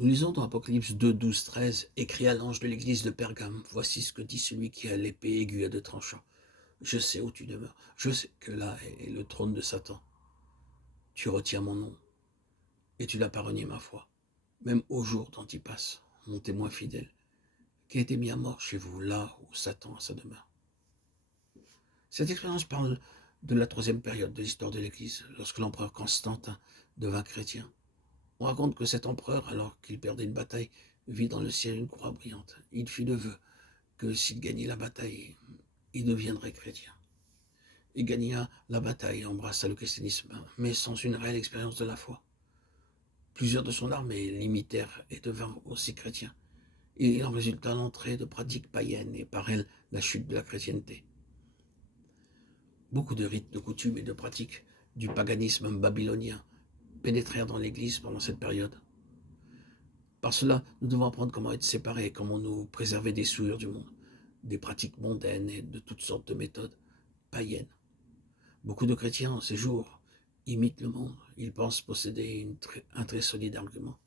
Nous lisons dans Apocalypse 2, 12, 13, écrit à l'ange de l'église de Pergame, voici ce que dit celui qui a l'épée aiguë à deux tranchants. Je sais où tu demeures, je sais que là est le trône de Satan. Tu retiens mon nom, et tu n'as pas renié ma foi, même au jour d'Antipas, mon témoin fidèle, qui a été mis à mort chez vous, là où Satan a sa demeure. Cette expérience parle de la troisième période de l'histoire de l'Église, lorsque l'empereur Constantin devint chrétien. On raconte que cet empereur, alors qu'il perdait une bataille, vit dans le ciel une croix brillante. Il fit le vœu que s'il gagnait la bataille, il deviendrait chrétien. Il gagna la bataille et embrassa le christianisme, mais sans une réelle expérience de la foi. Plusieurs de son armée l'imitèrent et devinrent aussi chrétiens. Et il en résulta l'entrée de pratiques païennes et par elles la chute de la chrétienté. Beaucoup de rites, de coutumes et de pratiques du paganisme babylonien pénétrèrent dans l'Église pendant cette période. Par cela, nous devons apprendre comment être séparés, comment nous préserver des souillures du monde, des pratiques mondaines et de toutes sortes de méthodes païennes. Beaucoup de chrétiens en ces jours imitent le monde. Ils pensent posséder un très solide argument.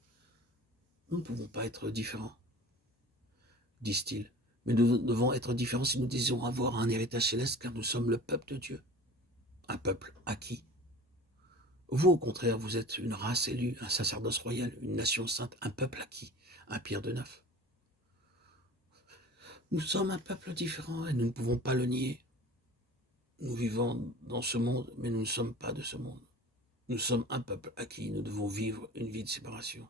Nous ne pouvons pas être différents, disent-ils. Mais nous devons être différents si nous désirons avoir un héritage céleste, car nous sommes le peuple de Dieu, un peuple acquis. Vous, au contraire, vous êtes une race élue, un sacerdoce royal, une nation sainte, un peuple acquis, un Pierre de Neuf. Nous sommes un peuple différent et nous ne pouvons pas le nier. Nous vivons dans ce monde, mais nous ne sommes pas de ce monde. Nous sommes un peuple acquis, nous devons vivre une vie de séparation.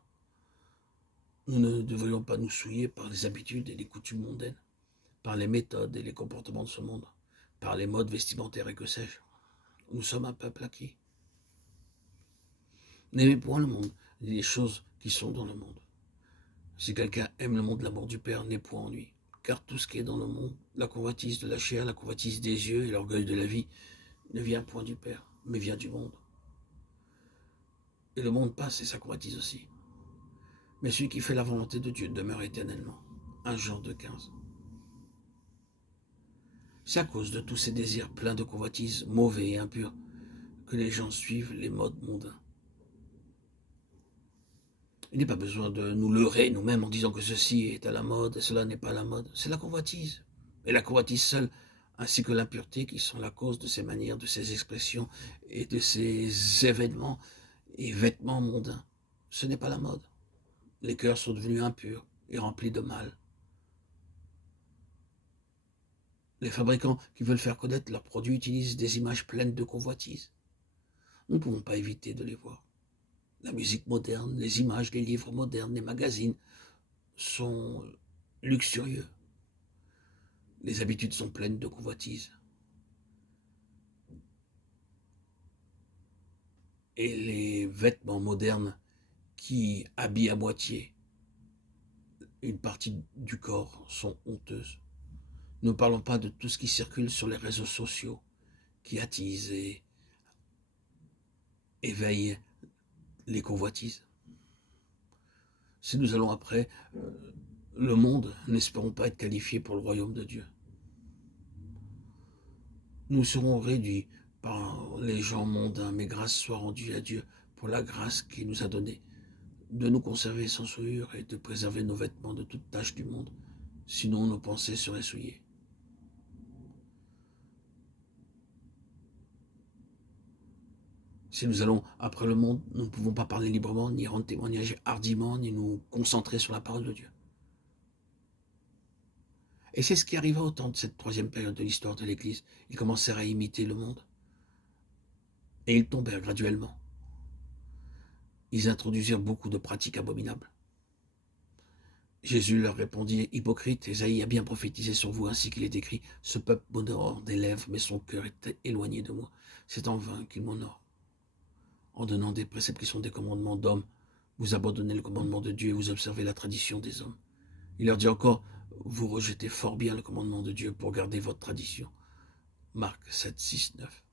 Nous ne devrions pas nous souiller par les habitudes et les coutumes mondaines, par les méthodes et les comportements de ce monde, par les modes vestimentaires et que sais-je. Nous sommes un peuple acquis. N'aimez point le monde, ni les choses qui sont dans le monde. Si quelqu'un aime le monde, l'amour du Père n'est point en lui. Car tout ce qui est dans le monde, la convoitise de la chair, la convoitise des yeux et l'orgueil de la vie, ne vient point du Père, mais vient du monde. Et le monde passe et sa convoitise aussi. Mais celui qui fait la volonté de Dieu demeure éternellement. 1 Jean 2,15. C'est à cause de tous ces désirs pleins de convoitises, mauvais et impurs, que les gens suivent les modes mondains. Il n'est pas besoin de nous leurrer nous-mêmes en disant que ceci est à la mode et cela n'est pas à la mode. C'est la convoitise. Et la convoitise seule, ainsi que l'impureté qui sont la cause de ces manières, de ces expressions et de ces événements et vêtements mondains. Ce n'est pas la mode. Les cœurs sont devenus impurs et remplis de mal. Les fabricants qui veulent faire connaître leurs produits utilisent des images pleines de convoitise. Nous ne pouvons pas éviter de les voir. La musique moderne, les images, les livres modernes, les magazines sont luxurieux. Les habitudes sont pleines de convoitise. Et les vêtements modernes qui habillent à moitié une partie du corps sont honteuses. Ne parlons pas de tout ce qui circule sur les réseaux sociaux, qui attise et éveille les convoitises. Si nous allons après le monde, n'espérons pas être qualifiés pour le royaume de Dieu. Nous serons réduits par les gens mondains, mais grâce soit rendue à Dieu pour la grâce qu'il nous a donnée, de nous conserver sans souillure et de préserver nos vêtements de toute tache du monde, sinon nos pensées seraient souillées. Si nous allons après le monde, nous ne pouvons pas parler librement, ni rendre témoignage hardiment, ni nous concentrer sur la parole de Dieu. Et c'est ce qui arriva au temps de cette troisième période de l'histoire de l'Église. Ils commencèrent à imiter le monde. Et ils tombèrent graduellement. Ils introduisirent beaucoup de pratiques abominables. Jésus leur répondit, « Hypocrite, Ésaïe a bien prophétisé sur vous, ainsi qu'il est écrit, ce peuple m'honore des lèvres, mais son cœur est éloigné de moi. C'est en vain qu'il m'honore. En donnant des préceptes qui sont des commandements d'hommes, vous abandonnez le commandement de Dieu et vous observez la tradition des hommes. » Il leur dit encore, « Vous rejetez fort bien le commandement de Dieu pour garder votre tradition. » Marc 7, 6, 9.